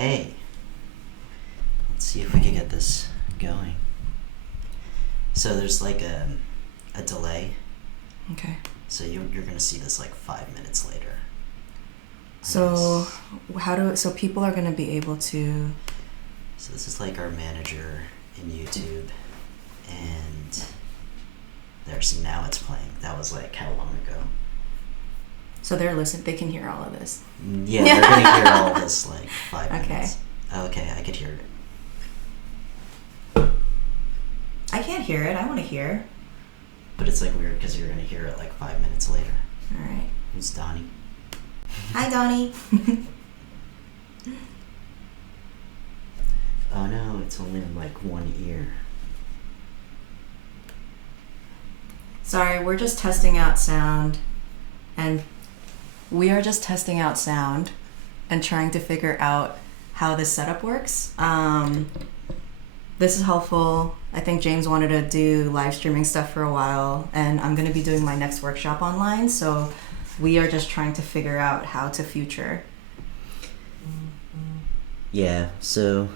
Hey, let's see if we can get this going. So there's like a delay. Okay. So you're gonna see this like 5 minutes later. So so people are gonna be able to. So this is like our manager in YouTube, and there's now it's playing. That was like how long ago? So they're listening. They can hear all of this. Yeah, they're gonna hear all of this like 5 minutes. Okay, I could hear it. I can't hear it. I want to hear. But it's like weird because you're gonna hear it like 5 minutes later. All right. Who's Donnie? Hi, Donnie. Oh no, it's only in like one ear. Sorry, we're just testing out sound, and we are just testing out sound and trying to figure out how this setup works. This is helpful. I think James wanted to do live streaming stuff for a while, and I'm going to be doing my next workshop online, so we are just trying to figure out how to future. Yeah, so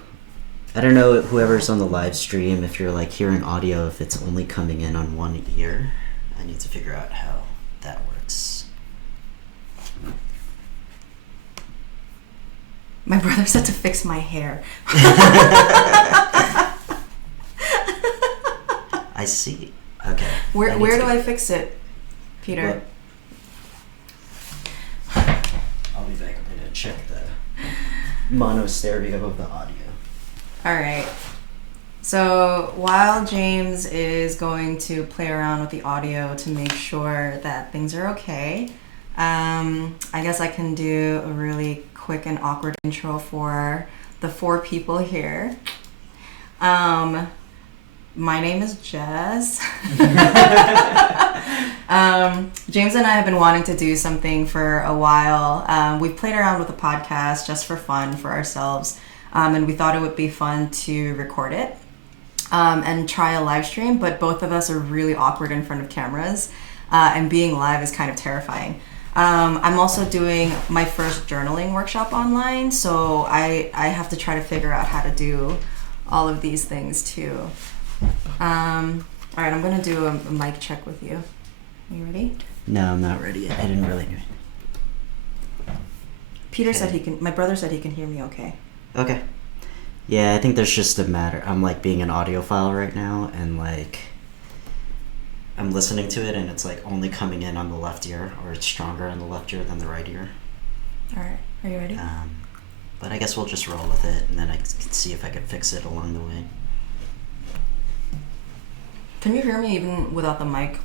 I don't know whoever's on the live stream, if you're like hearing audio, if it's only coming in on one ear. I need to figure out how that works. My brother said to fix my hair. I see. Okay. Where do I fix it, Peter? I'll be back. I'm gonna check the mono stereo of the audio. All right. So while James is going to play around with the audio to make sure that things are okay, I guess I can do a really quick and awkward intro for the 4 people here. My name is Jess. James and I have been wanting to do something for a while. We've played around with a podcast just for fun for ourselves, and we thought it would be fun to record it and try a live stream, but both of us are really awkward in front of cameras, and being live is kind of terrifying. I'm also doing my first journaling workshop online, so I have to try to figure out how to do all of these things too. All right, I'm gonna do a mic check with you. Are you ready? No, I'm not ready yet. I didn't really do it. Peter said he can. My brother said he can hear me okay. Okay. Yeah, I think there's just a matter. I'm like being an audiophile right now, and like I'm listening to it, and it's like only coming in on the left ear, or it's stronger on the left ear than the right ear. All right, are you ready? But I guess we'll just roll with it, and then I can see if I can fix it along the way. Can you hear me even without the mic?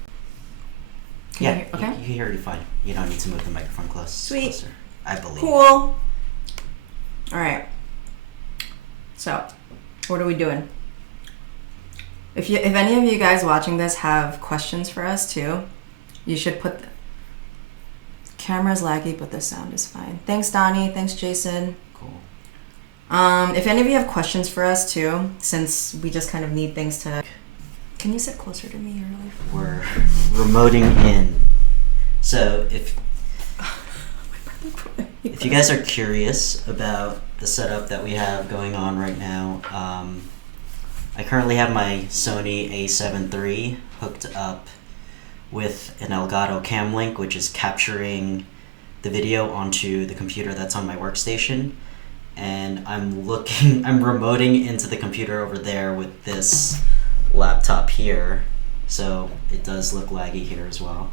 Okay. You hear you fine. You don't need to move the microphone closer. I believe. Cool. All right. So, what are we doing? If any of you guys watching this have questions for us too, you should put. Camera's laggy, but the sound is fine. Thanks, Donnie. Thanks, Jason. Cool. If any of you have questions for us too, since we just kind of need things to. Can you sit closer to me? You're really. We're remoting in. So if you guys are curious about the setup that we have going on right now, I currently have my Sony a7 III hooked up with an Elgato Cam Link, which is capturing the video onto the computer that's on my workstation. And I'm remoting into the computer over there with this laptop here, so it does look laggy here as well.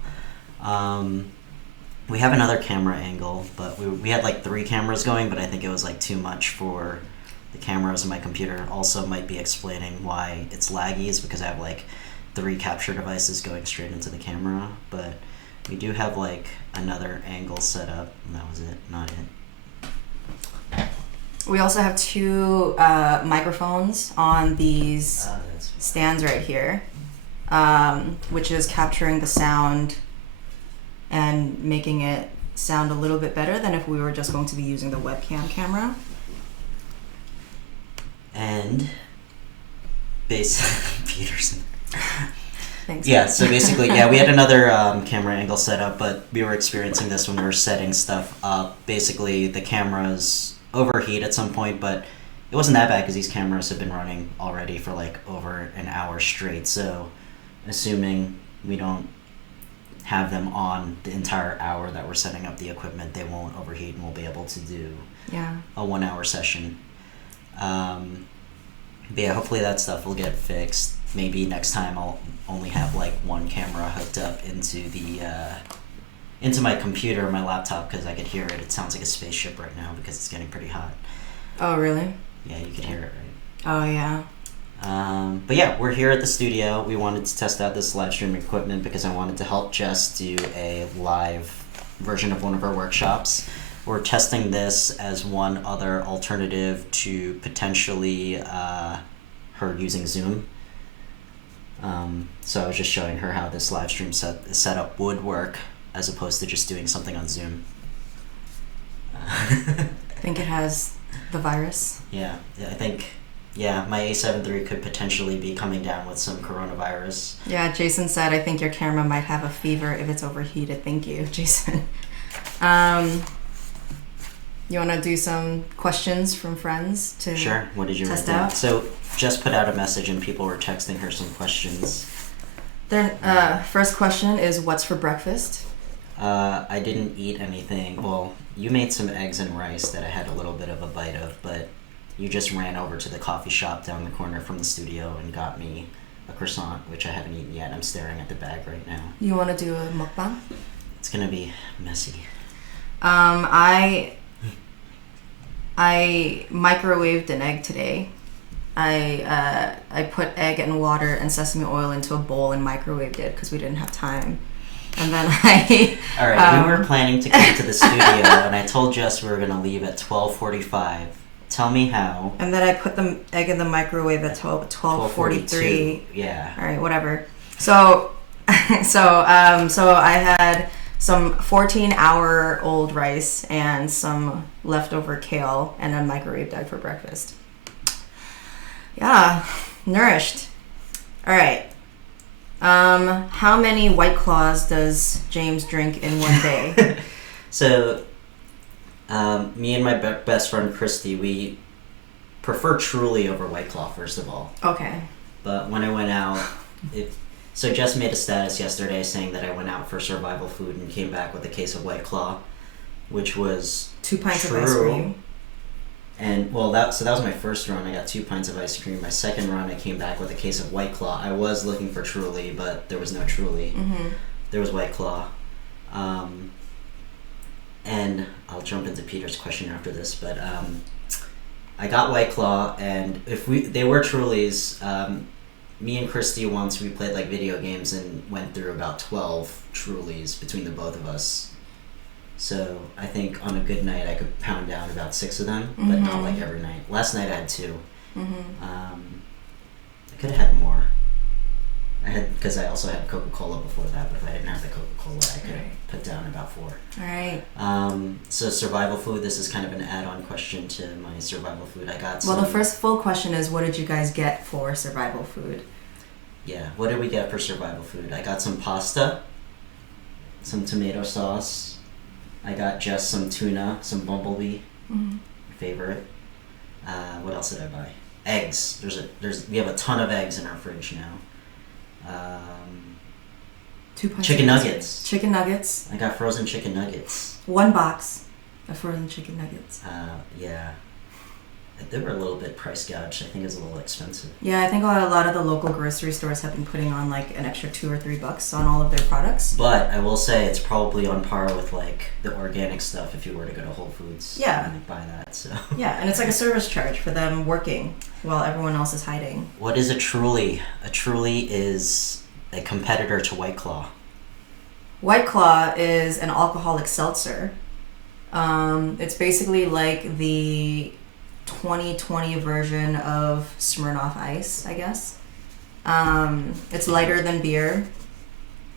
We have another camera angle, but we had like 3 cameras going, but I think it was like too much for the cameras in my computer. Also might be explaining why it's laggy is because I have like 3 capture devices going straight into the camera, but we do have like another angle set up, and that was it, not it. We also have 2 microphones on these stands right here, which is capturing the sound and making it sound a little bit better than if we were just going to be using the webcam camera. And Peterson. Thanks. Yeah, so basically, we had another camera angle set up, but we were experiencing this when we were setting stuff up. Basically, the cameras overheat at some point, but it wasn't that bad because these cameras have been running already for like over an hour straight. So, assuming we don't have them on the entire hour that we're setting up the equipment, they won't overheat and we'll be able to do a 1 hour session. But yeah, hopefully that stuff will get fixed. Maybe next time I'll only have like one camera hooked up into my computer, my laptop, because I could hear it. It sounds like a spaceship right now because it's getting pretty hot. Oh, really? Yeah, you can hear it, right? Oh, yeah. But yeah, we're here at the studio. We wanted to test out this live streaming equipment because I wanted to help Jess do a live version of one of our workshops. We're testing this as one other alternative to potentially her using Zoom. So I was just showing her how this live stream setup would work as opposed to just doing something on Zoom. I think it has the virus. Yeah, I think... Yeah, my A7 III could potentially be coming down with some coronavirus. Yeah, Jason said, I think your camera might have a fever if it's overheated. Thank you, Jason. You want to do some questions from friends to Sure. What did you test write down? out? So, Jess put out a message and people were texting her some questions. Their first question is, what's for breakfast? I didn't eat anything. Well, you made some eggs and rice that I had a little bit of a bite of, but... You just ran over to the coffee shop down the corner from the studio and got me a croissant, which I haven't eaten yet. I'm staring at the bag right now. You want to do a mukbang? It's gonna be messy. I microwaved an egg today. I put egg and water and sesame oil into a bowl and microwaved it because we didn't have time. And then All right, we were planning to come to the studio, and I told Jess we were gonna leave at 12:45. Tell me how. And then I put the egg in the microwave at 12:43. Yeah. All right, whatever. So I had some 14-hour-old rice and some leftover kale and a microwaved egg for breakfast. Yeah, nourished. All right. How many White Claws does James drink in one day? So... me and my best friend Christy, we prefer Truly over White Claw, first of all. Okay. But when I went out, so Jess made a status yesterday saying that I went out for survival food and came back with a case of White Claw, which was 2 pints true. of ice cream. And well, that was my first run. I got 2 pints of ice cream. My second run, I came back with a case of White Claw. I was looking for Truly, but there was no Truly. Mm-hmm. There was White Claw. And I'll jump into Peter's question after this, but I got White Claw, and they were Trulies. Me and Christy once we played like video games and went through about 12 Trulies between the both of us. So I think on a good night I could pound down about 6 of them, but not like every night. Last night I had 2. I could have had more. Because I also had Coca-Cola before that, but if I didn't have the Coca-Cola, I could have put down about 4. All right. So survival food, this is kind of an add-on question to my survival food. I got some... Well, the first full question is, what did you guys get for survival food? Yeah, what did we get for survival food? I got some pasta, some tomato sauce. I got just some tuna, some bumblebee, favorite. What else did I buy? Eggs. We have a ton of eggs in our fridge now. 2 pints chicken of nuggets. Chicken nuggets. I got frozen chicken nuggets. 1 box of frozen chicken nuggets. Yeah. They were a little bit price gouged. I think it's a little expensive. Yeah, I think a lot of the local grocery stores have been putting on like an extra $2 or $3 on all of their products. But I will say it's probably on par with like the organic stuff if you were to go to Whole Foods. Yeah. And buy that. So. Yeah, and it's like a service charge for them working while everyone else is hiding. What is a Truly? A Truly is a competitor to White Claw. White Claw is an alcoholic seltzer. It's basically like the 2020 version of Smirnoff Ice, I guess. It's lighter than beer.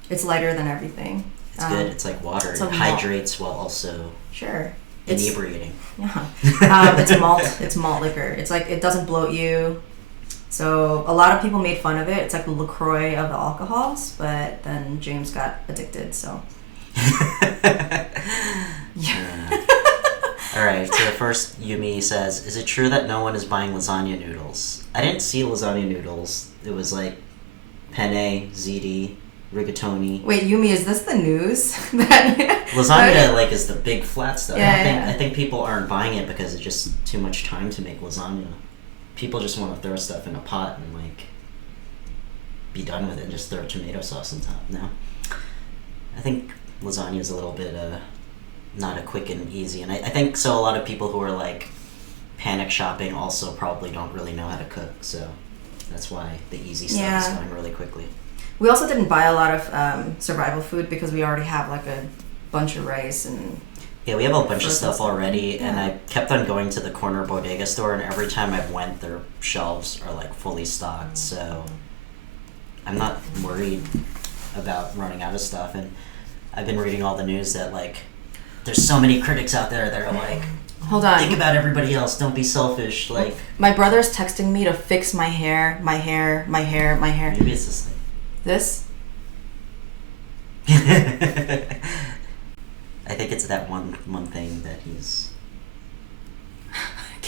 It's lighter than everything. It's good. It's like water. It hydrates while also inebriating. Yeah. It's malt liquor. It's like it doesn't bloat you. So a lot of people made fun of it. It's like the LaCroix of the alcohols, but then James got addicted. So. Yeah. All right. So first, Yumi says, "Is it true that no one is buying lasagna noodles?" I didn't see lasagna noodles. It was like penne, ziti, rigatoni. Wait, Yumi, is this the news? That Lasagna like is the big flat stuff. Yeah, I think people aren't buying it because it's just too much time to make lasagna. People just want to throw stuff in a pot and like be done with it and just throw tomato sauce on top. No, I think lasagna is a little bit not a quick and easy, and I think so. A lot of people who are like panic shopping also probably don't really know how to cook, so that's why the easy stuff is going really quickly. We also didn't buy a lot of survival food because we already have like a bunch of rice and... Yeah, we have a bunch of stuff already, and I kept on going to the corner bodega store, and every time I went, their shelves are like fully stocked, so I'm not worried about running out of stuff. And I've been reading all the news that like there's so many critics out there that are like, hold on, think about everybody else, don't be selfish. Like, my brother's texting me to fix my hair. Maybe it's this thing. This? I think it's that one thing that he's...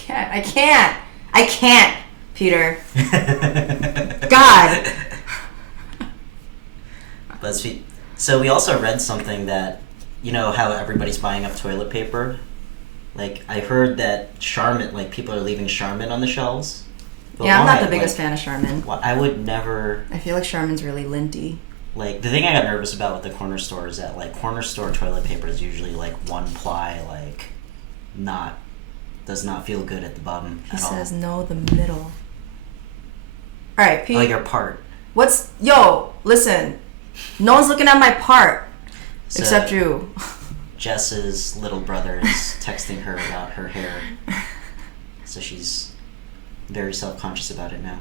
I can't, Peter. God. BuzzFeed. So we also read something that, you know how everybody's buying up toilet paper? Like, I heard that Charmin, like, people are leaving Charmin on the shelves. But yeah, I'm not the biggest fan of Charmin. I would never... I feel like Charmin's really linty. Like, the thing I got nervous about with the corner store is that, like, corner store toilet paper is usually, like, one ply, like, does not feel good at the bottom at all. He says no, the middle. Alright, Pete. Oh, your part. Yo, listen. No one's looking at my part. So, except you. Jess's little brother is texting her about her hair. So she's very self-conscious about it now.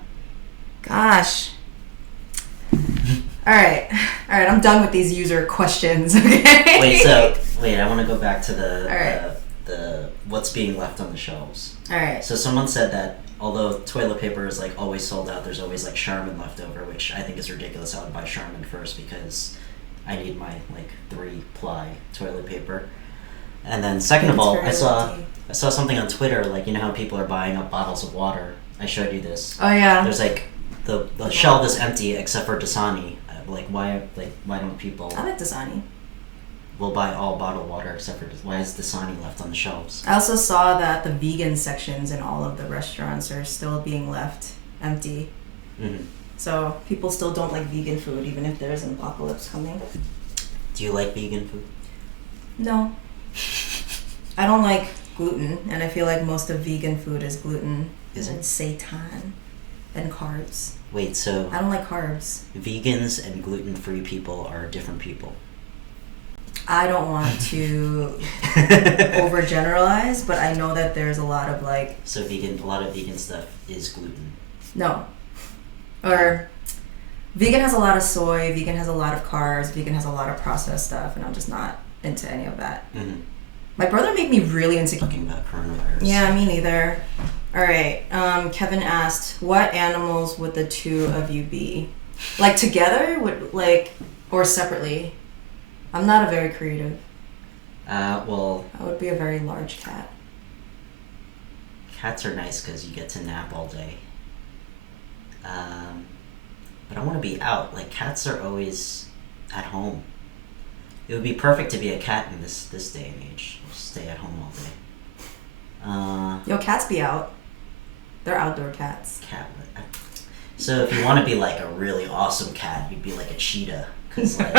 Gosh. All right, I'm done with these user questions. Okay. Wait, I want to go back to right. the what's being left on the shelves. All right. So someone said that although toilet paper is like always sold out, there's always like Charmin left over, which I think is ridiculous. I would buy Charmin first because I need my like 3-ply toilet paper. And then second of all, I saw something on Twitter, like, you know how people are buying up bottles of water. I showed you this. Oh yeah. There's like the shelf is empty except for Dasani. Why don't people... I like Dasani. We'll buy all bottled water except for... Why is Dasani left on the shelves? I also saw that the vegan sections in all of the restaurants are still being left empty. Mm-hmm. So people still don't like vegan food, even if there's an apocalypse coming. Do you like vegan food? No. I don't like gluten, and I feel like most of vegan food is gluten. Is it? And seitan and carbs. Wait, so... I don't like carbs. Vegans and gluten-free people are different people. I don't want to overgeneralize, but I know that there's a lot of like... So a lot of vegan stuff is gluten. No. Or vegan has a lot of soy, vegan has a lot of carbs, vegan has a lot of processed stuff, and I'm just not into any of that. Mm-hmm. My brother made me really into... Talking about coronavirus. Yeah, me neither. All right. Kevin asked, what animals would the two of you be? Like together? Or separately? I'm not a very creative. Well... I would be a very large cat. Cats are nice because you get to nap all day. But I want to be out. Like, cats are always at home. It would be perfect to be a cat in this day and age. Just stay at home all day. Yo, cats be out. They're outdoor cats. So if you want to be like a really awesome cat, you'd be like a cheetah. Because like,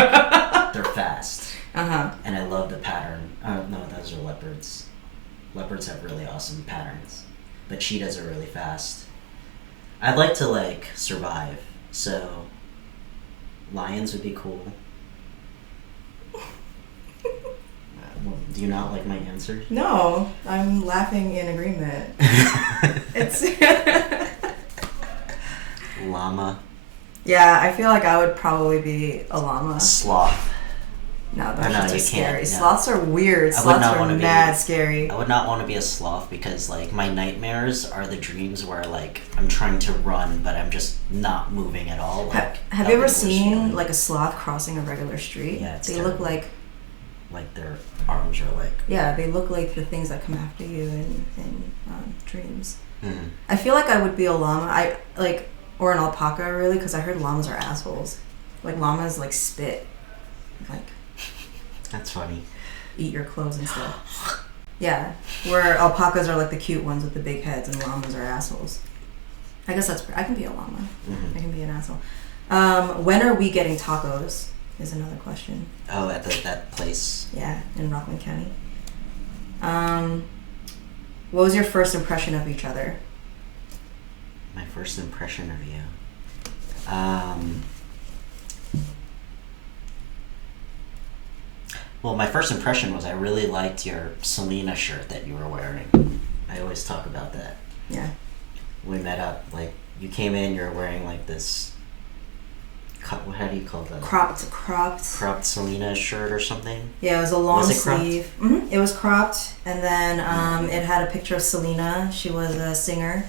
they're fast. Uh-huh. And I love the pattern. No, those are leopards. Leopards have really awesome patterns. But cheetahs are really fast. I'd like to like survive. So lions would be cool. Do you not like my answer? No, I'm laughing in agreement. It's llama. Yeah, I feel like I would probably be a llama. Sloth. No, those are scary. No. Sloths are weird. Sloths are mad scary. I would not want to be a sloth because like my nightmares are the dreams where like I'm trying to run but I'm just not moving at all. Like, have you ever seen like a sloth crossing a regular street? Yeah, it's they terrible. look like like their arms are like. Yeah, they look like the things that come after you in dreams. Mm-hmm. I feel like I would be a llama. Or an alpaca, really, because I heard llamas are assholes. Like, llamas, like, spit. Like, that's funny. Eat your clothes and stuff. Yeah, where alpacas are, like, the cute ones with the big heads, and llamas are assholes. I guess I can be a llama. Mm-hmm. I can be an asshole. When are we getting tacos, is another question. Oh, at that place. Yeah, in Rockland County. What was your first impression of each other? My first impression of you. Well, my first impression was I really liked your Selena shirt that you were wearing. I always talk about that. Yeah. We met up, like, you came in, you were wearing, like, this, how do you call that? Cropped Selena shirt or something? Yeah, it was a long sleeve. Mm-hmm. It was cropped, and then it had a picture of Selena. She was a singer.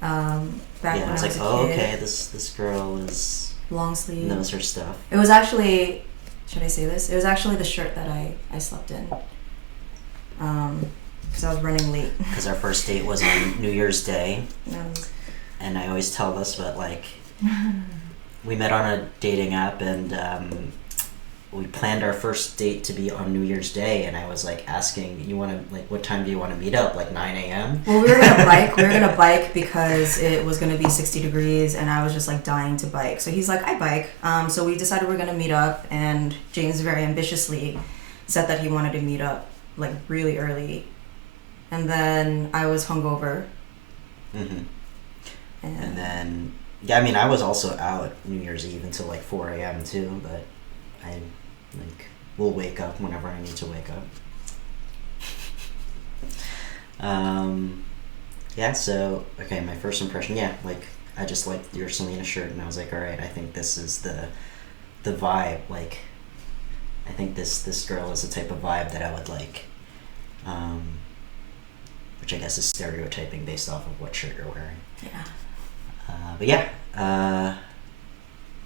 Back when I was a kid. Okay, this girl is long sleeve, knows her stuff. It was actually, should I say this? It was actually the shirt that I slept in. Because I was running late. Because our first date was on New Year's Day, No. and I always tell this, but like, we met on a dating app, and we planned our first date to be on New Year's Day, and I was like asking, what time do you want to meet up? Like 9 a.m.? Well, we were gonna bike. We were gonna bike because it was gonna be 60 degrees, and I was just like dying to bike. So he's like, I bike. So we decided we're gonna meet up, and James very ambitiously said that he wanted to meet up like really early, and then I was hungover. Mm-hmm. And then, yeah, I mean, I was also out New Year's Eve until like 4 a.m. too, but I will wake up whenever I need to wake up. Yeah, so, okay, my first impression, yeah, like, I just liked your Selena shirt, and I was like, alright, I think this is the vibe, like, I think this girl is the type of vibe that I would like, which I guess is stereotyping based off of what shirt you're wearing. Yeah. But yeah,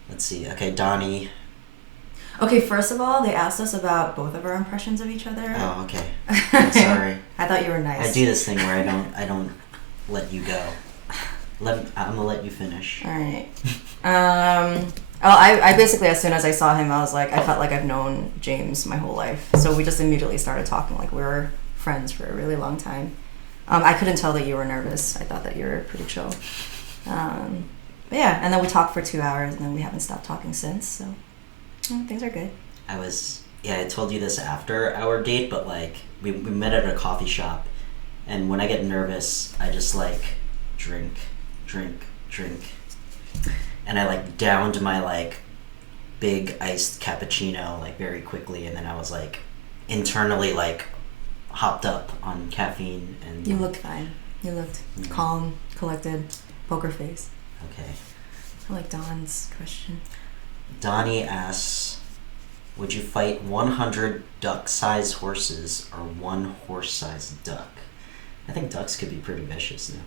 let's see, okay, Donnie. Okay, first of all, they asked us about both of our impressions of each other. Oh, okay. I'm sorry. I thought you were nice. I do this thing where I don't let you go. I'm gonna let you finish. All right. I basically, as soon as I saw him, I was like, I felt like I've known James my whole life. So we just immediately started talking like we were friends for a really long time. I couldn't tell that you were nervous. I thought that you were pretty chill. But yeah, and then we talked for 2 hours, and then we haven't stopped talking since. So things are good. I told you this after our date, but like we met at a coffee shop, and when I get nervous, I just like drink, and I like downed my like big iced cappuccino like very quickly, and then I was like internally like hopped up on caffeine. And you looked fine. You looked calm, collected, poker face. Okay. I like Don's question. Donnie asks, would you fight 100 duck-sized horses or one horse-sized duck? I think ducks could be pretty vicious now.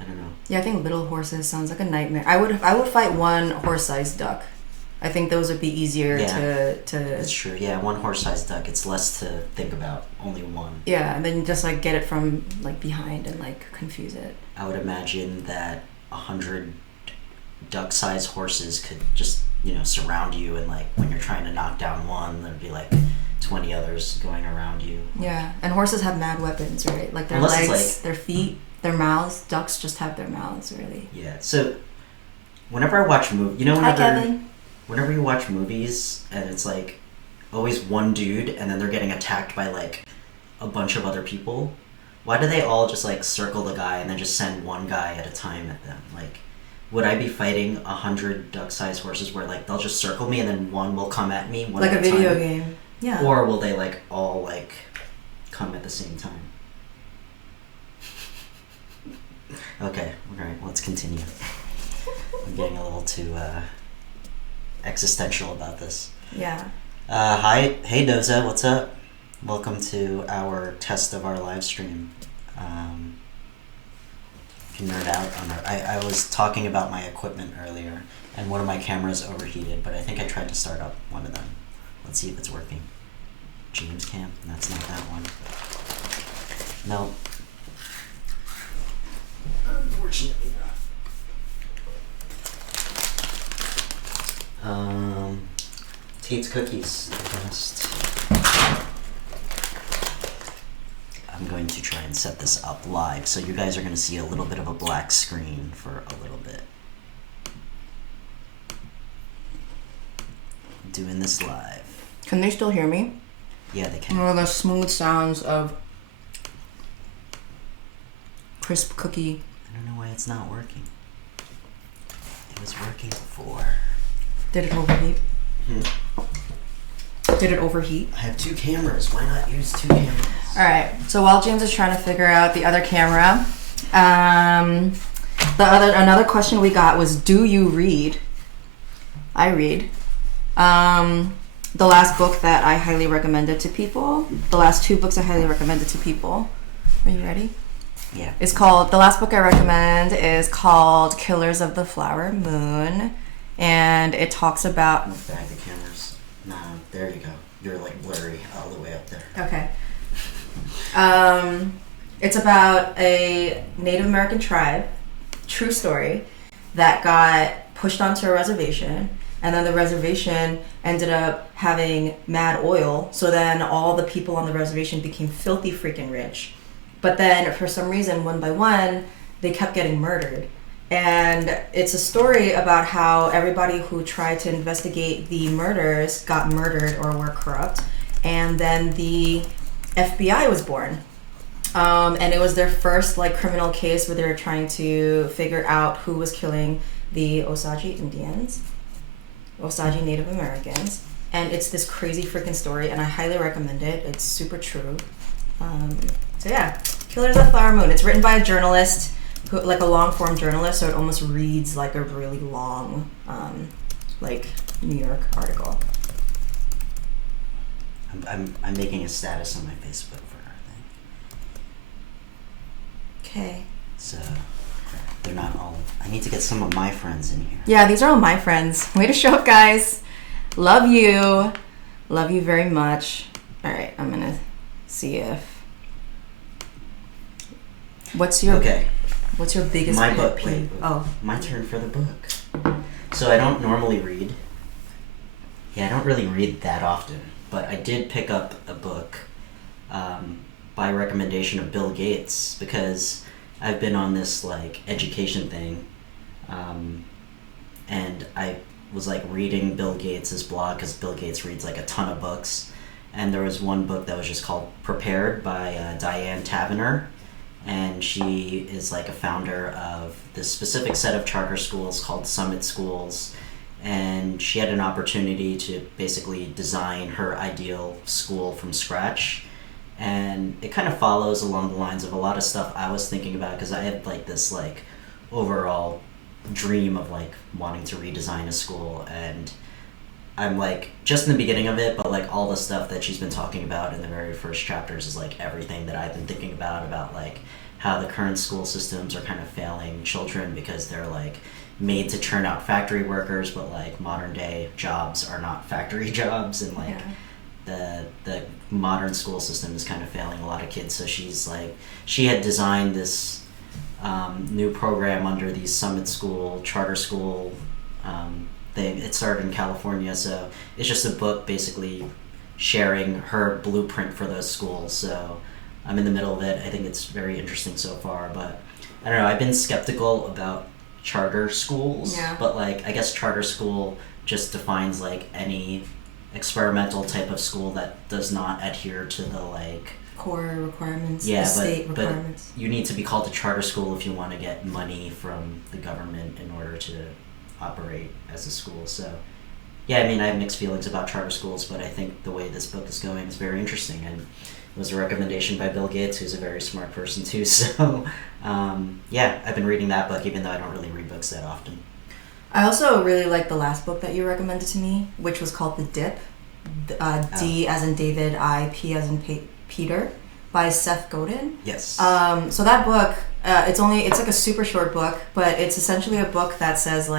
I don't know. Yeah, I think little horses sounds like a nightmare. I would fight one horse-sized duck. I think those would be easier to... That's true. Yeah, one horse-sized duck. It's less to think about. Only one. Yeah, and then just like get it from like behind and like confuse it. I would imagine that 100 duck-sized horses could just, surround you, and like when you're trying to knock down one, there'd be like 20 others going around you. Yeah, and horses have mad weapons, right? Like their legs, their feet, their mouths. Ducks just have their mouths, really. Yeah. So whenever I watch movies, Hi, Kevin. Whenever you watch movies and it's like always one dude and then they're getting attacked by like a bunch of other people, why do they all just like circle the guy and then just send one guy at a time at them? Like, would I be fighting 100 duck-sized horses where like they'll just circle me and then one will come at me one like at a video time? game? Yeah. Or will they like all like come at the same time? Okay, alright, let's continue. I'm getting a little too existential about this. Yeah. Hey Noza, what's up? Welcome to our test of our live stream. Can nerd out on I was talking about my equipment earlier, and one of my cameras overheated, but I think I tried to start up one of them. Let's see if it's working. James Camp. That's not that one. No. Unfortunately not. Tate's Cookies. The best. I'm going to try and set this up live, so you guys are going to see a little bit of a black screen for a little bit. Doing this live. Can they still hear me? Yeah, they can. Oh, the smooth sounds of crisp cookie. I don't know why it's not working. It was working before. Did it overheat? Did it overheat? I have 2 cameras. Why not use 2 cameras? All right. So while James is trying to figure out the other camera, another question we got was, do you read? I read. The last book that I highly recommended to people, the last 2 books I highly recommended to people. Are you ready? Yeah. The last book I recommend is called Killers of the Flower Moon. And it talks about... Move back the cameras. No, there you go. You're like blurry all the way up there. Okay. It's about a Native American tribe, true story, that got pushed onto a reservation, and then the reservation ended up having mad oil, so then all the people on the reservation became filthy freaking rich. But then, for some reason, one by one, they kept getting murdered. And it's a story about how everybody who tried to investigate the murders got murdered or were corrupt. And then the FBI was born. And it was their first criminal case where they were trying to figure out who was killing the Osage Indians, Osage Native Americans. And it's this crazy freaking story, and I highly recommend it. It's super true. So yeah, Killers of the Flower Moon. It's written by a journalist, a long-form journalist, so it almost reads like a really long, New York article. I'm making a status on my Facebook for our thing. Okay. So they're not all. I need to get some of my friends in here. Yeah, these are all my friends. Way to show up, guys. Love you. Love you very much. All right, I'm gonna see if. What's your biggest my pet book? peeve? Wait, Oh, my turn for the book. So I don't normally read. Yeah, I don't really read that often, but I did pick up a book by recommendation of Bill Gates, because I've been on this education thing, and I was reading Bill Gates's blog, because Bill Gates reads a ton of books, and there was one book that was just called Prepared by Diane Taverner. And she is a founder of this specific set of charter schools called Summit Schools. And she had an opportunity to basically design her ideal school from scratch. And it kind of follows along the lines of a lot of stuff I was thinking about, because I had this overall dream of wanting to redesign a school. And I'm just in the beginning of it, but all the stuff that she's been talking about in the very first chapters is everything that I've been thinking about how the current school systems are kind of failing children, because they're made to churn out factory workers, but modern day jobs are not factory jobs, and the modern school system is kind of failing a lot of kids. So she had designed this new program under the Summit School charter school thing. It started in California, so it's just a book basically sharing her blueprint for those schools. So I'm in the middle of it. I think it's very interesting so far, but I don't know. I've been skeptical about charter schools, but I guess charter school just defines any experimental type of school that does not adhere to the core requirements, state requirements. But you need to be called a charter school if you want to get money from the government in order to operate as a school. So yeah, I mean, I have mixed feelings about charter schools, but I think the way this book is going is very interesting, and it was a recommendation by Bill Gates, who's a very smart person too. So yeah, I've been reading that book, even though I don't really read books that often. I also really like the last book that you recommended to me, which was called The Dip. D as in David, I, P as in Peter, by Seth Godin. Yes. So that book, it's a super short book, but it's essentially a book that says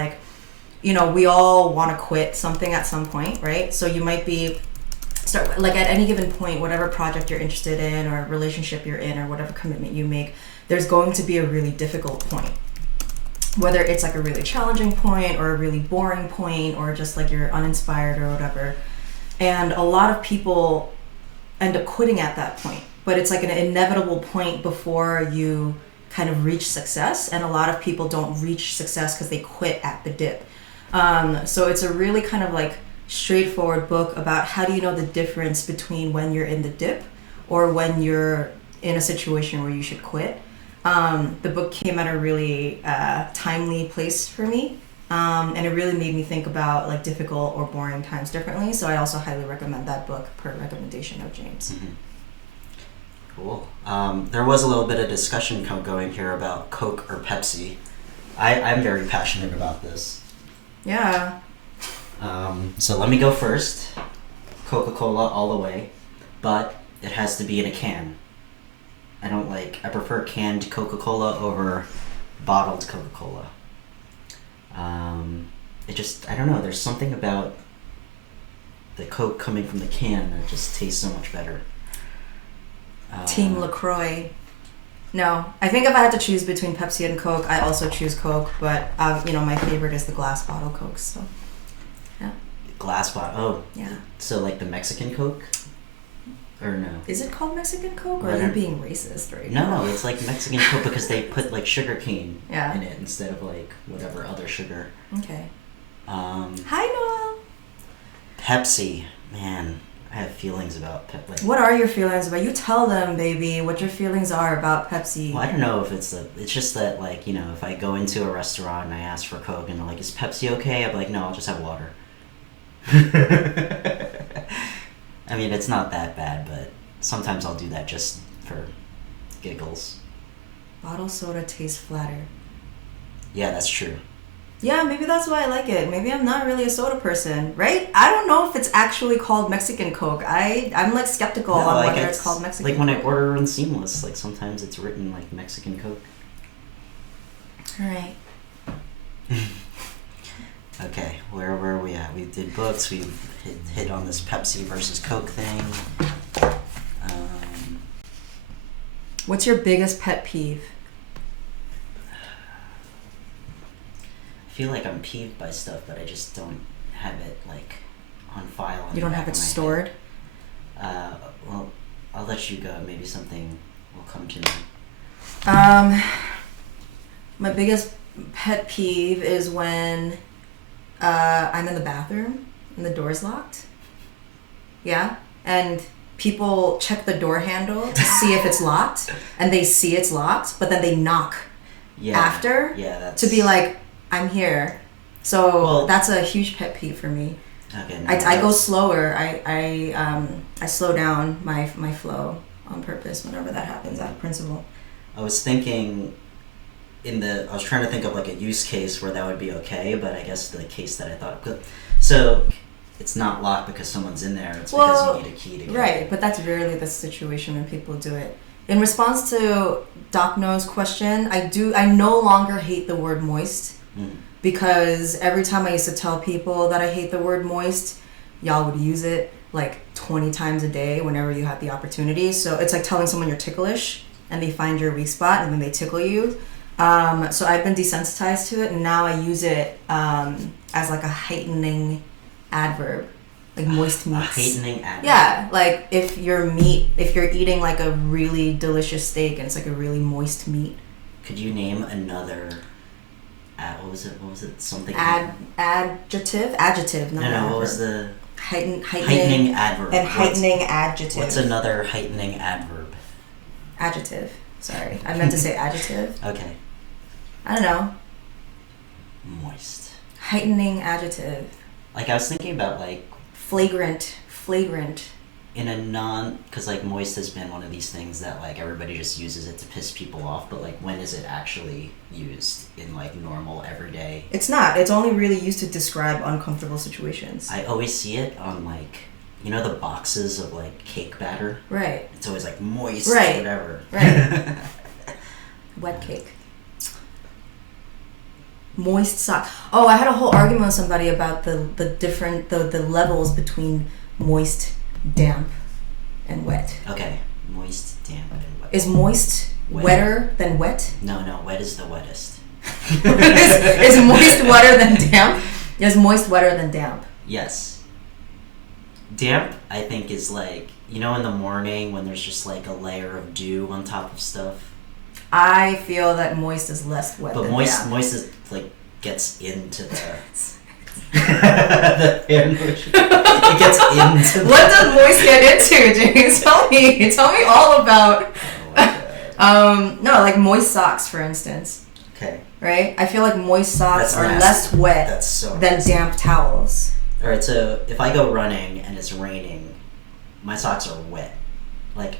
we all want to quit something at some point, right? So you might be start, like at any given point, whatever project you're interested in or relationship you're in or whatever commitment you make, there's going to be a really difficult point. Whether it's like a really challenging point or a really boring point or just like you're uninspired or whatever. And a lot of people end up quitting at that point. But it's like an inevitable point before you kind of reach success. And a lot of people don't reach success because they quit at the dip. So it's a really kind of like straightforward book about how do you know the difference between when you're in the dip or when you're in a situation where you should quit. The book came at a really timely place for me, and it really made me think about like difficult or boring times differently. So I also highly recommend that book per recommendation of James. Mm-hmm. Cool. There was a little bit of discussion going here about Coke or Pepsi. I'm very passionate about this. Yeah. So let me go first. Coca-Cola all the way, but it has to be in a can. I prefer canned Coca-Cola over bottled Coca-Cola. I don't know, there's something about the Coke coming from the can that just tastes so much better. Team LaCroix. No, I think if I had to choose between Pepsi and Coke, I also choose Coke, but my favorite is the glass bottle Coke, so yeah. Glass bottle, oh. Yeah. So like the Mexican Coke? Or no? Is it called Mexican Coke, or are you being racist right now? No, it's like Mexican Coke because they put like sugar cane in it instead of like whatever other sugar. Okay. Hi, Noel. Pepsi, man, I have feelings about Pepsi. What are your feelings about? You tell them, baby, what your feelings are about Pepsi. Well, I don't know if it's just that like, if I go into a restaurant and I ask for Coke and they're like, is Pepsi okay? I'm like, no, I'll just have water. I mean, it's not that bad, but sometimes I'll do that just for giggles. Bottled soda tastes flatter. Yeah, that's true. Yeah, maybe that's why I like it. Maybe I'm not really a soda person, right? I don't know if it's actually called Mexican Coke. I'm like skeptical on whether it's called Mexican Coke. Like when Coke. I order on Seamless, like sometimes it's written like Mexican Coke. All right. Okay, where were we at? We did books. We hit on this Pepsi versus Coke thing. What's your biggest pet peeve? I feel like I'm peeved by stuff, but I just don't have it like on file. You don't have it stored? Well, I'll let you go. Maybe something will come to me. My biggest pet peeve is when I'm in the bathroom and the door's locked. Yeah? And people check the door handle to see if it's locked, and they see it's locked, but then they knock after to be like, I'm here. So that's a huge pet peeve for me. Okay, I go slower. I slow down my flow on purpose whenever that happens out of principle. I was thinking I was trying to think of like a use case where that would be okay, but I guess the case that I thought of. So it's not locked because someone's in there. It's because you need a key to get right, in. But that's rarely the situation when people do it. In response to Doc No's question, I no longer hate the word moist because every time I used to tell people that I hate the word moist, y'all would use it like 20 times a day whenever you had the opportunity. So it's like telling someone you're ticklish and they find your weak spot and then they tickle you. So I've been desensitized to it, and now I use it as like a heightening adverb, like moist meats. A heightening adverb. Yeah, like if you're eating like a really delicious steak and it's like a really moist meat. Could you name another? What was it? Something. Adjective, not adverb. What was the heightening adverb? And heightening adjective. What's another heightening adverb? Adjective. Sorry, I meant to say adjective. Okay. I don't know. Moist. Heightening adjective. Like I was thinking about like flagrant. In a because like moist has been one of these things that like everybody just uses it to piss people off, but like when is it actually used in like normal everyday? It's not. It's only really used to describe uncomfortable situations. I always see it on like, the boxes of like cake batter. Right. It's always like moist or whatever. Right. Wet cake. Moist sock. Oh, I had a whole argument with somebody about the different the levels between moist damp, and wet. Okay, moist, damp, and wet. Is moist wetter than wet? No, wet is the wettest. Is moist wetter than damp? Is moist wetter than damp? Yes. Damp, I think, is like, you know, in the morning when there's just like a layer of dew on top of stuff. I feel that moist is less wet But than moist, damp. moist is like gets into the the air motion. It gets into. What does moist get into, James? Tell me all about. No, like moist socks, for instance. Okay. Right? I feel like moist socks That's are nasty. less wet That's so than nasty. damp towels. All right, so if I go running and it's raining, my socks are wet. Like,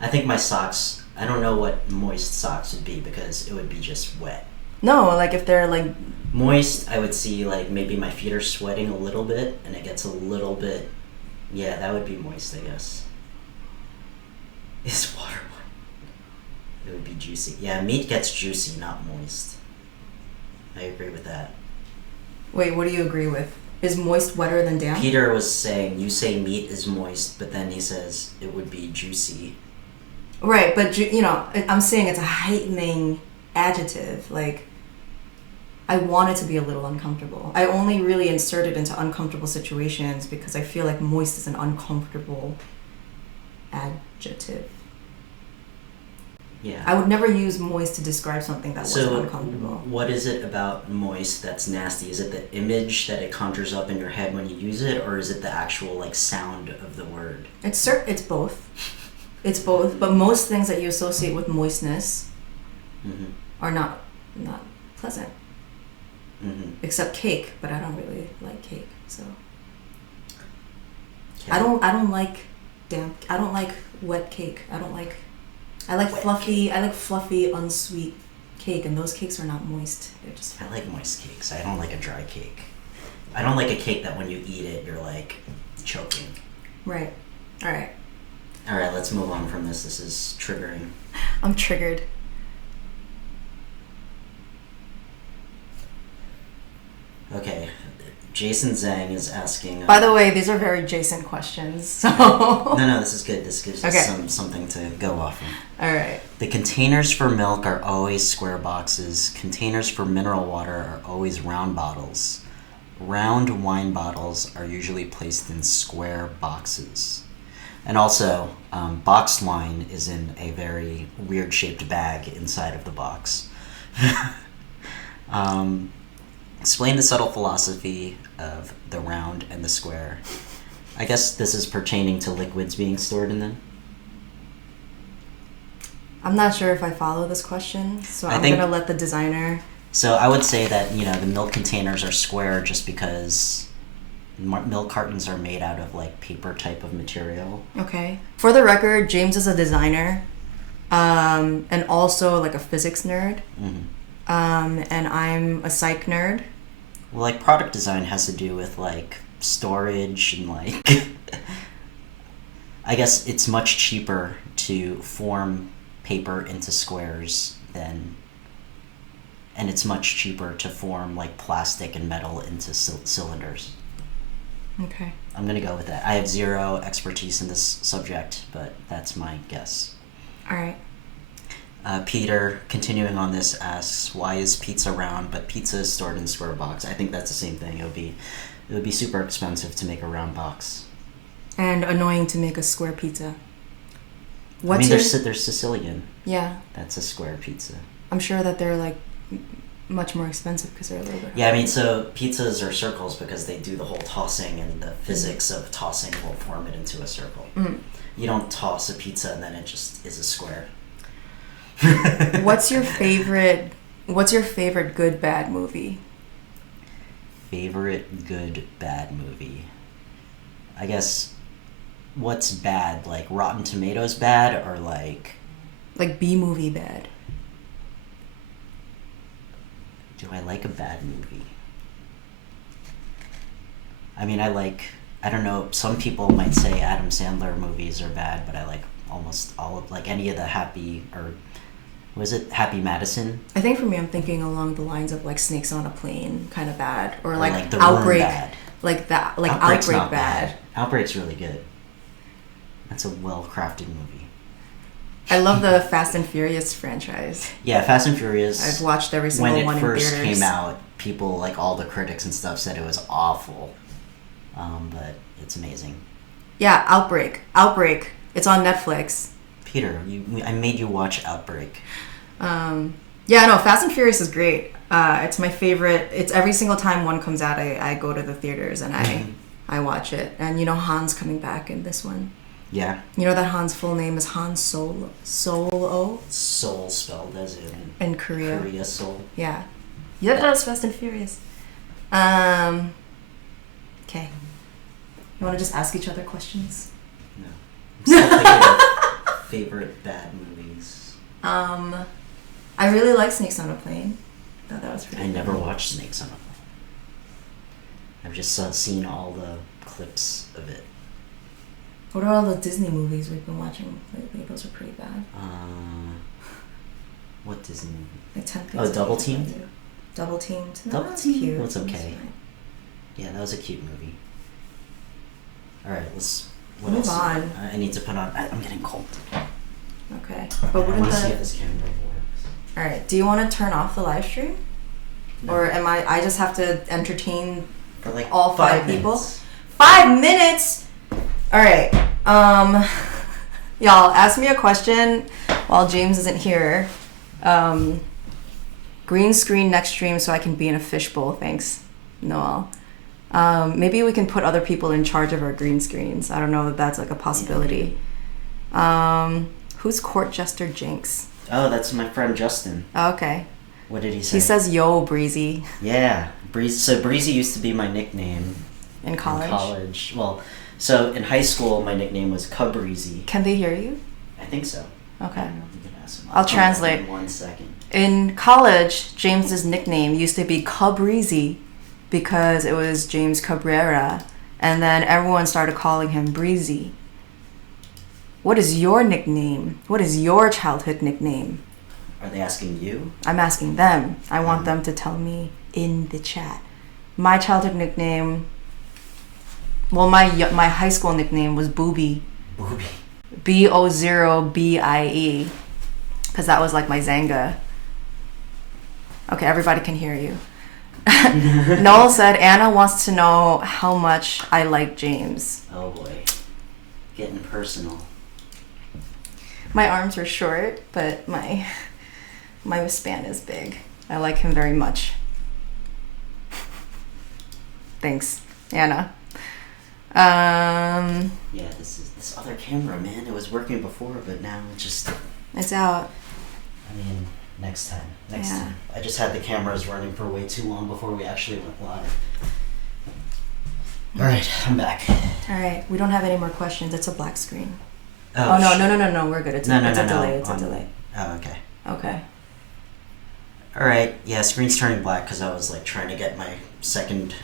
I think my socks. I don't know what moist socks would be because it would be just wet. No, like if they're like Moist, I would see like maybe my feet are sweating a little bit and it gets a little bit. Yeah, that would be moist, I guess. Is water wet? It would be juicy. Yeah, meat gets juicy, not moist. I agree with that. Wait, what do you agree with? Is moist wetter than damp? Peter was saying you say meat is moist, but then he says it would be juicy. Right, but you know, I'm saying it's a heightening adjective. Like, I want it to be a little uncomfortable. I only really insert it into uncomfortable situations because I feel like moist is an uncomfortable adjective. Yeah. I would never use moist to describe something that wasn't So, uncomfortable. what is it about moist that's nasty? Is it the image that it conjures up in your head when you use it, or is it the actual like sound of the word? It's both. It's both, but most things that you associate with moistness Mm-hmm. are not pleasant. Mm-hmm. Except cake, but I don't really like cake, so Okay. I don't like damp. I don't like wet cake. I like Wet fluffy. I like fluffy, unsweet cake, and those cakes are not moist. They're just I like moist cakes. I don't like a dry cake. I don't like a cake that when you eat it, you're like choking. right. All right, All right, let's move on from this. This is triggering. I'm triggered. Okay, Jason Zhang is asking. By the way, these are very Jason questions. So No, this is good. This gives Okay. us something to go off of. all right. The containers for milk are always square boxes. Containers for mineral water are always round bottles. Round wine bottles are usually placed in square boxes. And also, boxed wine is in a very weird shaped bag inside of the box. Explain the subtle philosophy of the round and the square. I guess this is pertaining to liquids being stored in them. I'm not sure if I follow this question, so I'm gonna let the designer. So I would say that, you know, the milk containers are square just because milk cartons are made out of like paper type of material. Okay. For the record, James is a designer, and also like a physics nerd. Mm-hmm. And I'm a psych nerd. Well, like product design has to do with like storage and like I guess it's much cheaper to form paper into squares than, and it's much cheaper to form like plastic and metal into cylinders. Okay. I'm gonna go with that. I have zero expertise in this subject, but that's my guess. All right. Peter, continuing on this, asks, "Why is pizza round, but pizza is stored in a square box?" I think that's the same thing. It would be super expensive to make a round box. And annoying to make a square pizza. I mean, they're Sicilian. Yeah, That's a square pizza. I'm sure that they're like much more expensive because they're a little bit. Yeah, I mean, so pizzas are circles because they do the whole tossing, and the physics of tossing will form it into a circle. Mm. You don't toss a pizza and then it just is a square. What's your favorite good bad movie? Favorite good bad movie? I guess, what's bad? Like Rotten Tomatoes bad, or like Like B-movie bad. do I like a bad movie? I mean, I don't know, some people might say Adam Sandler movies are bad, but I like almost all of, like any of the Happy Madison? I think for me, I'm thinking along the lines of like Snakes on a Plane, kind of bad, or like The Room Outbreak, bad. like that, like Outbreak's Outbreak not bad. Outbreak's really good. That's a well-crafted movie. I love the Fast and Furious franchise. Yeah, Fast and Furious. I've watched every single one in theaters. When it first came out, people, like all the critics and stuff, said it was awful. But it's amazing. Yeah, Outbreak. It's on Netflix. Peter, I made you watch Outbreak. Yeah, no, Fast and Furious is great. It's my favorite. It's every single time one comes out, I go to the theaters and I watch it. And you know Han's coming back in this one. Yeah. You know that Han's full name is Han Solo? Soul spelled as in Korea. Korea Soul. Yeah. Yeah, that's Fast and Furious. Okay. You want to just ask each other questions? No. I'm still thinking of favorite bad movies. I really like Snakes on a Plane. I thought that was pretty I never watched Snakes on a Plane. I've just seen all the clips of it. What are all the Disney movies we've been watching lately? Those are pretty bad. What Disney movie? Like 10 Oh, Double Team? Double Teamed? No, Double that's Team? cute. That's okay. Yeah, that was a cute movie. Alright, what Move else? on. I need to put on... I'm getting cold. Okay. I But want wouldn't to see the... if this camera works. Alright, do you want to turn off the live stream? No. Or am I just have to entertain For like all 5 minutes. people? 5 minutes? Alright. Y'all, ask me a question while James isn't here. Green screen next stream so I can be in a fishbowl. Thanks, Noel. Maybe we can put other people in charge of our green screens. I don't know if that's like a possibility. Who's Court Jester Jinx? Oh, that's my friend Justin. Oh, okay. What did he say? He says, yo, Breezy. Yeah. So Breezy used to be my nickname. In college? Well, so in high school, my nickname was Cabreezy. Can they hear you? I think so. Okay. I don't know if you can ask him. I'll translate. In 1 second. In college, James's nickname used to be Cabreezy because it was James Cabrera, and then everyone started calling him Breezy. What is your nickname? What is your childhood nickname? Are they asking you? I'm asking them. I want them to tell me in the chat. My childhood nickname, well, my high school nickname was Booby. Booby. B-O-0-B-I-E. Because that was like my Zanga. Okay, everybody can hear you. Noel said, Anna wants to know how much I like James. Oh boy. Getting personal. My arms are short, but my span is big. I like him very much. Thanks, Anna. Yeah, this other camera, man. It was working before, but now it's out. I mean, next time. Yeah. Time. I just had the cameras running for way too long before we actually went live. All right, I'm back. All right, we don't have any more questions. It's a black screen. Oh, no, we're good. It's a delay. It's a On- delay. Oh, okay. Okay. All right. Yeah, screen's turning black because I was like trying to get my second.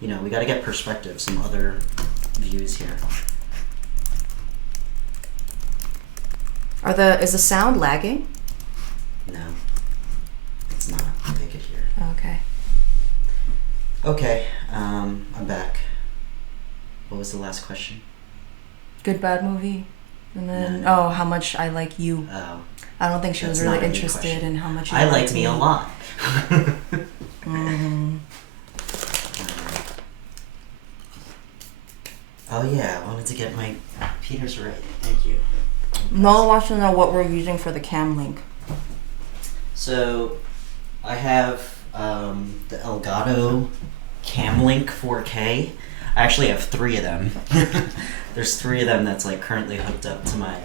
We got to get perspective, some other views here. Is the sound lagging? No, it's not. I'll make it here. Okay. Okay, I'm back. What was the last question? Good bad movie, and then how much I like you. Oh. I don't think she was That's really not a good interested question. in how much you I liked like me a lot. Mm-hmm. Oh yeah, I wanted to get my... Peter's right. Thank you. Noel wants to know what we're using for the cam link. So, I have the Elgato Camlink 4K. I actually have 3 of them. There's 3 of them that's like currently hooked up to my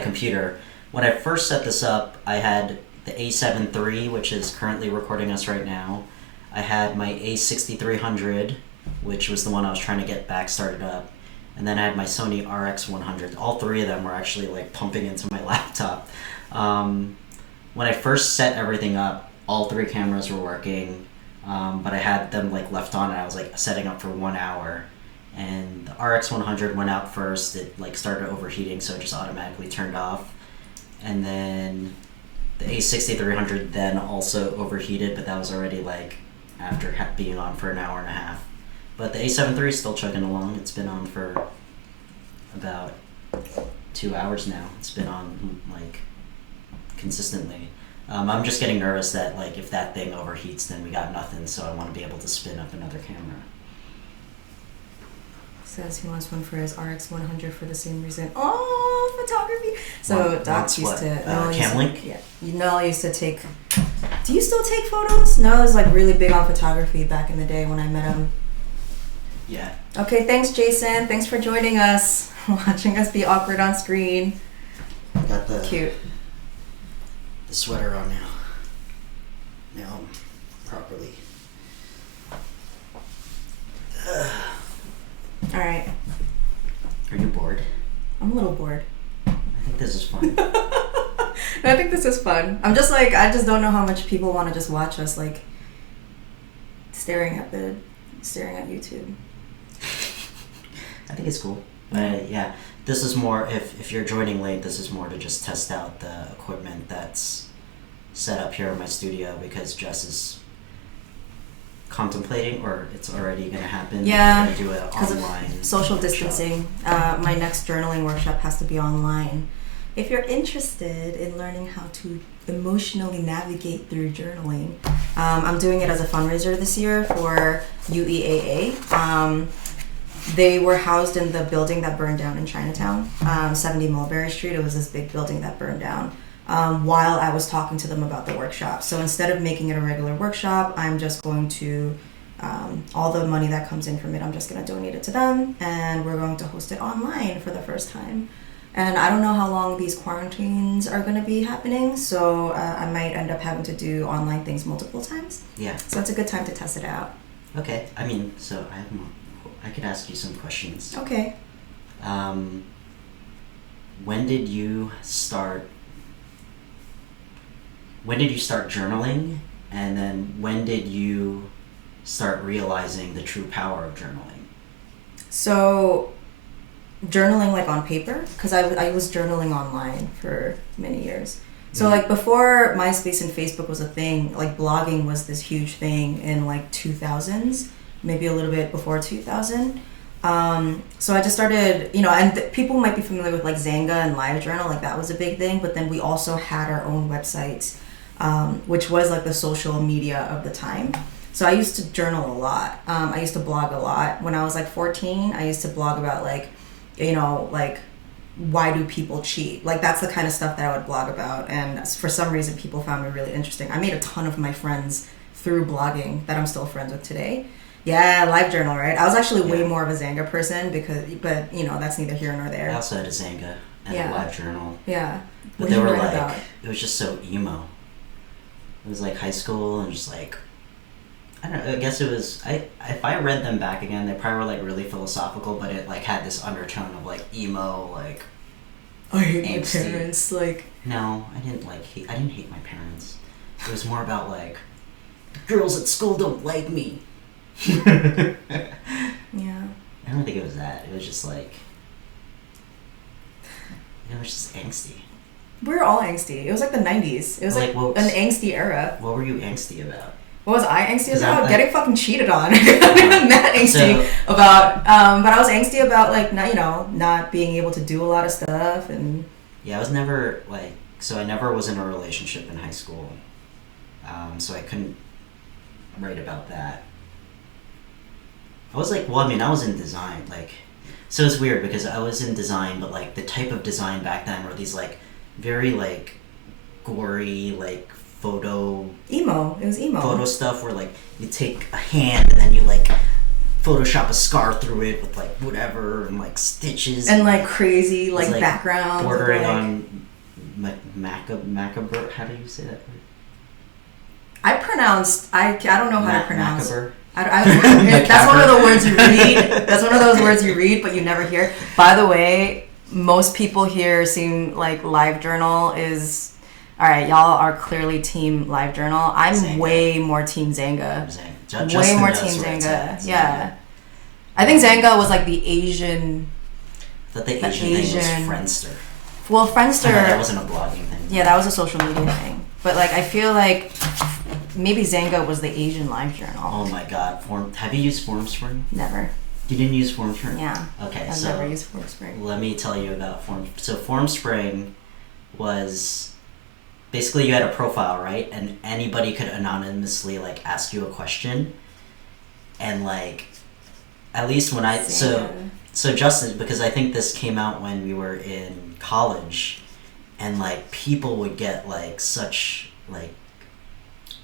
computer. When I first set this up, I had the A7 III, which is currently recording us right now. I had my A6300, which was the one I was trying to get back started up. And then I had my Sony RX100. All 3 of them were actually like pumping into my laptop. When I first set everything up, all 3 cameras were working, but I had them like left on and I was like setting up for 1 hour. And the RX100 went out first. It like started overheating, so it just automatically turned off. And then the A6300 then also overheated, but that was already like after being on for 1.5 hours. But the A7 III is still chugging along. It's been on for about 2 hours now. It's been on like consistently. I'm just getting nervous that like if that thing overheats, then we got nothing. So I want to be able to spin up another camera. Says he wants one for his RX 100 for the same reason. Oh, photography. So Doc used to. Cam Link? Yeah. Noel used to take. Do you still take photos? Noel was like really big on photography back in the day when I met him. Yeah. Okay, thanks, Jason. Thanks for joining us, watching us be awkward on screen. Got the cute the sweater on now. Now I'm properly. All right. Are you bored? I'm a little bored. I think this is fun. I think this is fun. I'm just like, I just don't know how much people want to just watch us like staring at YouTube. I think it's cool. But yeah, this is more, if you're joining late, this is more to just test out the equipment that's set up here in my studio, because Jess is contemplating, or it's already going to happen. Yeah, to do it online. Social distancing. My next journaling workshop has to be online. If you're interested in learning how to emotionally navigate through journaling, I'm doing it as a fundraiser this year for UEAA. They were housed in the building that burned down in Chinatown, 70 Mulberry Street. It was this big building that burned down while I was talking to them about the workshop. So instead of making it a regular workshop, I'm just going to, all the money that comes in from it, I'm just going to donate it to them, and we're going to host it online for the first time. And I don't know how long these quarantines are going to be happening, so I might end up having to do online things multiple times. Yeah. So it's a good time to test it out. Okay. I mean, so I could ask you some questions. Okay. When did you start journaling, and then when did you start realizing the true power of journaling? So, journaling like on paper, because I was journaling online for many years. So like before MySpace and Facebook was a thing, like blogging was this huge thing in like 2000s, maybe a little bit before 2000. So I just started, and people might be familiar with like Xanga and LiveJournal, like that was a big thing. But then we also had our own websites, which was like the social media of the time. So I used to journal a lot. I used to blog a lot. When I was like 14, I used to blog about like, like why do people cheat? Like that's the kind of stuff that I would blog about. And for some reason, people found me really interesting. I made a ton of my friends through blogging that I'm still friends with today. Yeah, LiveJournal, right? I was actually way more of a Xanga person but that's neither here nor there. I also had a Xanga and a LiveJournal. Yeah. But they were like, it was just so emo. It was like high school and just like, I don't know, I guess it was, if I read them back again, they probably were like really philosophical, but it like had this undertone of like emo, like I hate angsty. my parents, like. No, I didn't hate my parents. It was more about like, girls at school don't like me. Yeah. I don't think it was that. It was just like, it was just angsty. We were all angsty. It was like the 90s. It was like an angsty era. What were you angsty about? What was I angsty about? Getting fucking cheated on. I'm not angsty about, but I was angsty about like, not being able to do a lot of stuff and. Yeah, I was never like, so I never was in a relationship in high school. So I couldn't write about that. I was like, I was in design, like, so it's weird because I was in design, but like the type of design back then were these like very like gory, like emo. It was emo. Photo stuff where like you take a hand and then you like Photoshop a scar through it with like whatever and like stitches and like crazy like background bordering on macabre. How do you say that word? I don't know how to pronounce. Macabre. That's one of the words you read. That's one of those words you read, but you never hear. By the way, most people here seem like LiveJournal is. All right, y'all are clearly team LiveJournal. I'm Xanga. Way more team Xanga. Way more team Xanga. Yeah. I think Xanga was like the Asian. I thought the Asian thing was Friendster. Well, Friendster. That wasn't a blogging thing. Yeah, that was a social media thing. But like, I feel like maybe Xanga was the Asian LiveJournal. Oh my god, have you used FormSpring? Never. You didn't use FormSpring? Yeah. Okay, I've so never used FormSpring. let me tell you about So FormSpring was basically you had a profile, right? And anybody could anonymously like ask you a question. And like, at least when so Justin, because I think this came out when we were in college, and like people would get like such like,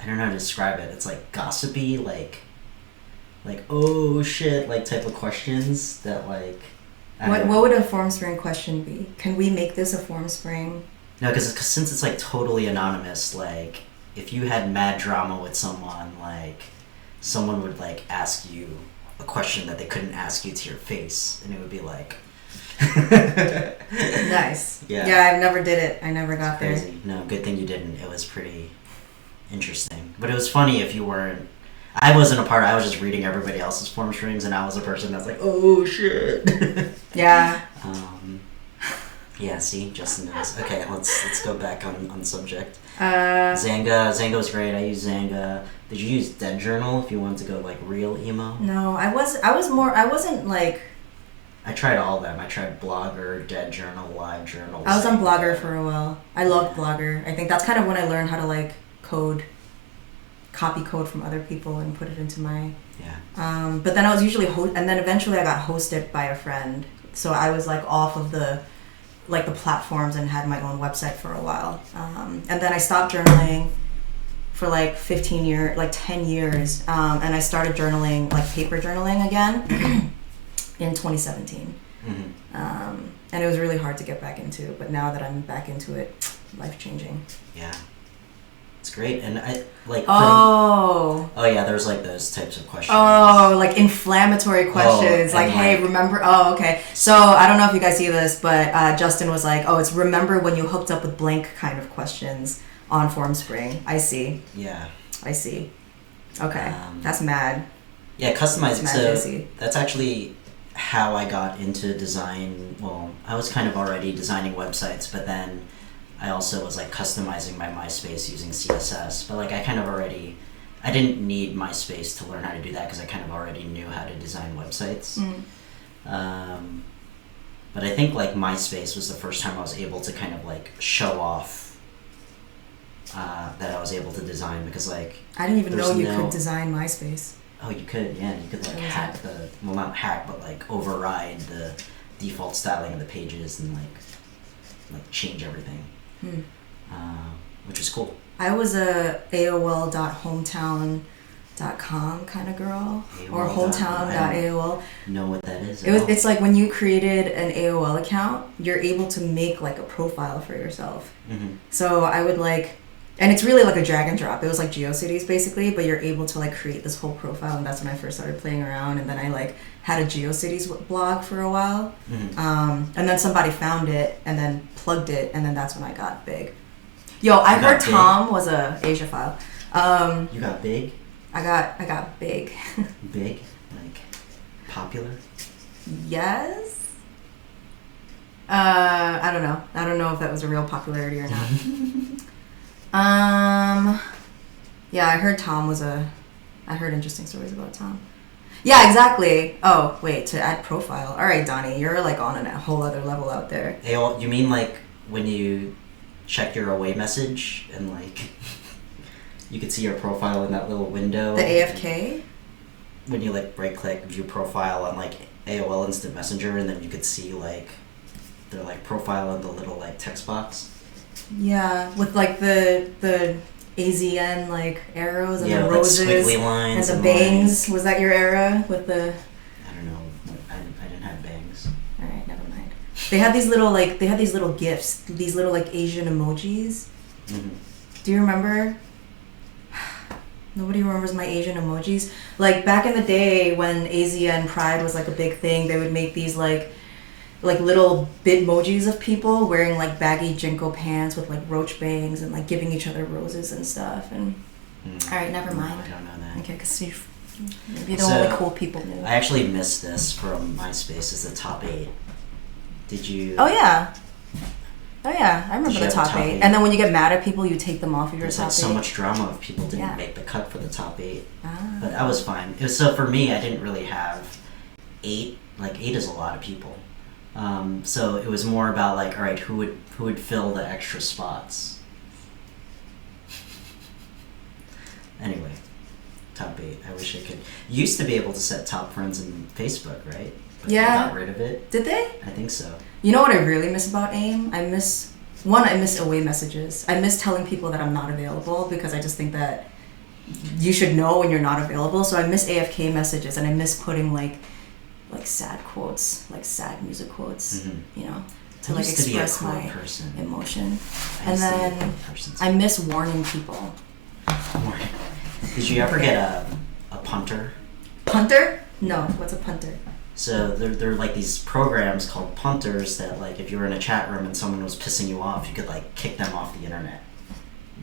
I don't know how to describe it. It's like gossipy, like oh shit, like type of questions that like. What would a FormSpring question be? Can we make this a FormSpring? No, because since it's like totally anonymous, like if you had mad drama with someone, like someone would like ask you a question that they couldn't ask you to your face, and it would be like. Nice. Yeah. I never did it. I never got there. Crazy. No, good thing you didn't. It was pretty interesting, but it was funny if you weren't. I wasn't a part. I was just reading everybody else's form strings, and I was a person that's like, oh shit. Yeah. Yeah. See, Justin knows. Okay, let's go back on subject. Zanga was great. I used Zanga. Did you use Dead Journal if you wanted to go like real emo? No, I wasn't like. I tried all of them. I tried Blogger, Dead Journal, Live Journal. I was on Blogger for a while. I loved Blogger. I think that's kind of when I learned how to like copy code from other people and put it into my. Yeah. But then I was usually and then eventually I got hosted by a friend, so I was like off of the platforms and had my own website for a while. And then I stopped journaling for like 10 years, and I started journaling, like paper journaling again in 2017. Mm-hmm. And it was really hard to get back into, but now that I'm back into it, life-changing. Yeah. It's great. And I like oh yeah, there's like those types of questions. Oh, like inflammatory questions, like hey, remember, okay, so I don't know if you guys see this, but Justin was like, oh, it's remember when you hooked up with blank kind of questions on FormSpring. I see. Yeah, I see. Okay. That's mad. Yeah, customizing. That's so juicy. That's actually how I got into design. Well, I was kind of already designing websites, but then I also was like customizing my MySpace using CSS. But like I didn't need MySpace to learn how to do that because I kind of already knew how to design websites. But I think like MySpace was the first time I was able to kind of like show off that I was able to design, because like I didn't even know you could design MySpace. Oh, you could, yeah. You could like hack not hack, but like override the default styling of the pages and like change everything, which was cool. I was a AOL.hometown.com kind of girl, or hometown.aol. Know what that is? It's like when you created an AOL account, you're able to make like a profile for yourself. Mm-hmm. So I would like, and it's really like a drag and drop. It was like GeoCities basically, but you're able to like create this whole profile, and that's when I first started playing around. And then I like had a GeoCities blog for a while, and then somebody found it and then plugged it, and then that's when I got big. Yo, I heard Tom was a Asia file. You got big? I got big. Big? Like popular? Yes. I don't know. I don't know if that was a real popularity or not. Yeah, I heard I heard interesting stories about Tom. Yeah, exactly. Oh, wait, to add profile. All right, Donnie, you're like on a whole other level out there. AOL, you mean like when you check your away message and like you could see your profile in that little window? The AFK? When you like right click view profile on like AOL Instant Messenger, and then you could see like their like profile in the little like text box. Yeah, with like the AZN like arrows and the with roses squiggly lines and the bangs. Like, was that your era with the? I don't know. I didn't have bangs. All right, never mind. They had these little gifs, these little like Asian emojis. Mm-hmm. Do you remember? Nobody remembers my Asian emojis. Like back in the day when AZN Pride was like a big thing, they would make these like little bitmojis of people wearing like baggy Jinko pants with like roach bangs and like giving each other roses and stuff. And all right, never mind. I don't know that. Okay, because you're the only cool people knew. I actually missed this from MySpace. Is the top 8? Did you? Oh yeah. I remember the top 8. And then when you get mad at people, you take them off of your top 8. There's so much drama if people didn't make the cut for the top 8. But I was fine. So for me, I didn't really have 8. Like 8 is a lot of people. So it was more about like, all right, who would fill the extra spots? Anyway, top 8. I wish I could. You used to be able to set top friends in Facebook, right? But Yeah. They got rid of it. Did they? I think so. You know what I really miss about AIM? I miss away messages. I miss telling people that I'm not available because I just think that you should know when you're not available. So I miss AFK messages, and I miss putting like sad quotes, like sad music quotes, Mm-hmm. you know, I to like used to be a express quote my person. emotion. I And used to be a then quote person. I miss warning people. Did you ever get a punter? Punter? No. What's a punter? So they're like these programs called punters that like if you were in a chat room and someone was pissing you off, you could like kick them off the internet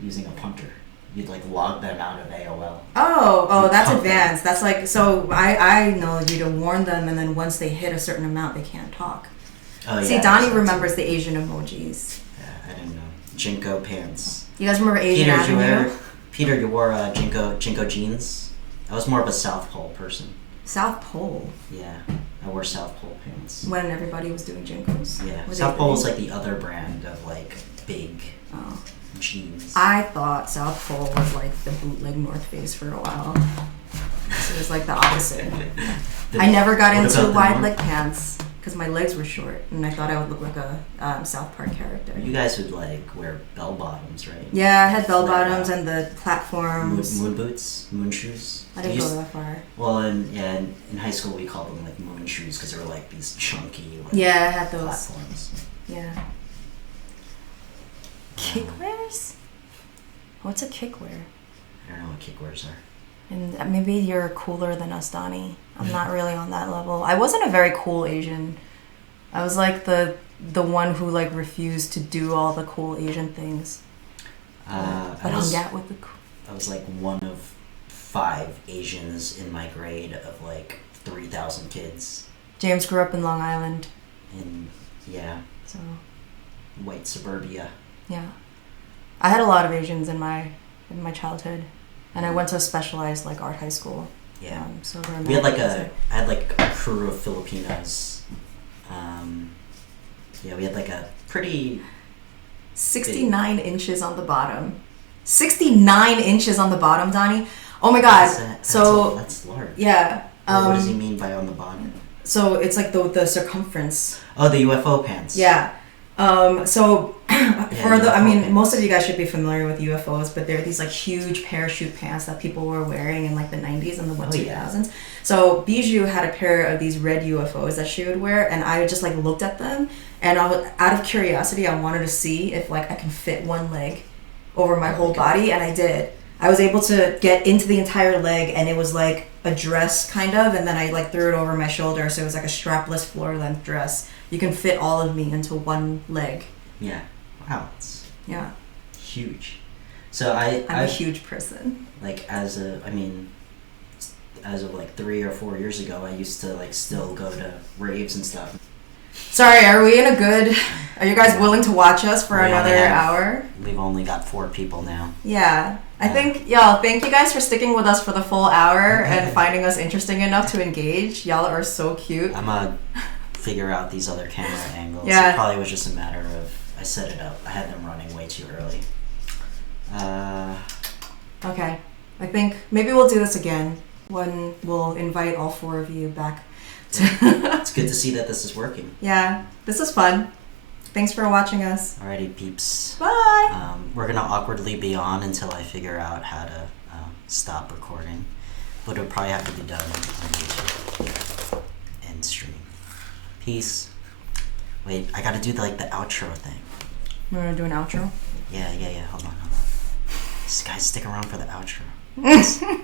using a punter. You'd like log them out of AOL. Oh, that's Pump them. advanced. That's like, so I know you to warn them, and then once they hit a certain amount, they can't talk. Oh, yeah, See, Donnie remembers the Asian emojis. Yeah, I didn't know. Jinko pants. You guys remember Asian Avenue? Peter, you wore Jinko jeans? I was more of a South Pole person. South Pole. Yeah, I wore South Pole pants. When everybody was doing Jinkos. Yeah, Were South they Pole was big? like the other brand of like big Oh. jeans. I thought South Pole was like the bootleg North Face for a while. So it was like the opposite. I never got What into about the wide North- leg pants because my legs were short, and I thought I would look like a South Park character. You guys would like wear bell bottoms, right? Yeah, I had bell Like, bottoms and the platforms. Moon boots, moon shoes. I didn't You go used- that far. Well, in high school we called them like moon shoes because they were like these chunky like, Yeah, I had those. platforms. Yeah. Kickwears? What's a kickwear? I don't know what kickwears are. And maybe you're cooler than us, Donnie. I'm not really on that level. I wasn't a very cool Asian. I was like the one who like refused to do all the cool Asian things. I But was hung out with the cool. I was like one of 5 Asians in my grade of like 3,000 kids, James grew up in Long Island, in so white suburbia. yeah. I had a lot of Asians in my childhood, and I went to a specialized like art high school. Yeah. So there were We had like Americans I had like a crew of Filipinos. Yeah, we had like a pretty 69 inches on the bottom. 69 inches on the bottom, Donnie. Oh my God. that's large. Yeah. What does he mean by on the bottom? So it's like the circumference. Oh, the UFO pants. Yeah. So for the, I UFO mean, pants. most of you guys should be familiar with UFOs, but they're these like huge parachute pants that people were wearing in like the 90s and the 2000s. So Bijou had a pair of these red UFOs that she would wear, and I just like looked at them, and out of curiosity, I wanted to see if like I can fit one leg over my whole body, and I did. I was able to get into the entire leg, and it was like a dress kind of, and then I like threw it over my shoulder, so it was like a strapless floor length dress. You can fit all of me into one leg. Yeah. Wow. It's Yeah. huge. So I'm a huge person. like as of like 3 or 4 years ago, I used to like still go to raves and stuff. Sorry, are you guys willing to watch us for another hour? We've only got 4 people now. Yeah. I think, y'all, thank you guys for sticking with us for the full hour and finding us interesting enough to engage. Y'all are so cute. I'm gonna figure out these other camera angles. Yeah. It probably was just a matter of I set it up. I had them running way too early. Okay. I think maybe we'll do this again when we'll invite all 4 of you back. It's good to see that this is working. Yeah, this was fun. Thanks for watching us. Alrighty, peeps. Bye. We're gonna awkwardly be on until I figure out how to stop recording, but it'll probably have to be done on YouTube and stream. Peace. Wait, I gotta do the outro thing. We're gonna do an outro. Yeah. Hold on. Guys, stick around for the outro.